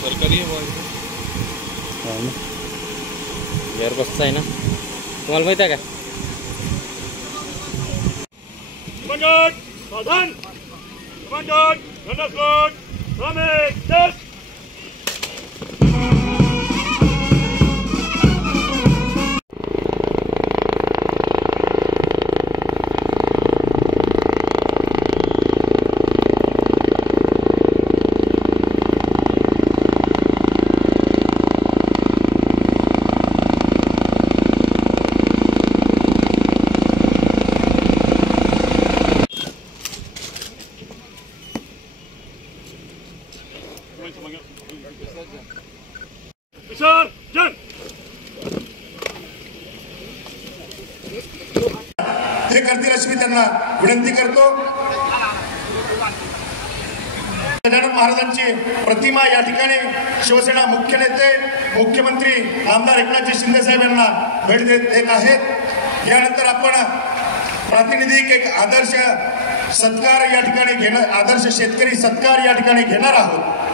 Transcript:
सरकारी एअरबसचा आहे ना, तुम्हाला माहिती आहे का? सावधान, कमांडर रणस्कोट प्रमेश हे करतील अशी मी त्यांना विनंती करतो। गजानन महाराजांची प्रतिमा या ठिकाणी शिवसेना मुख्य नेते मुख्यमंत्री आमदार एकनाथजी शिंदे साहेब यांना भेट देत आहेत। यानंतर आपण प्रातिनिधिक एक आदर्श सत्कार या ठिकाणी घेणार, आदर्श शेतकरी सत्कार या ठिकाणी घेणार आहोत।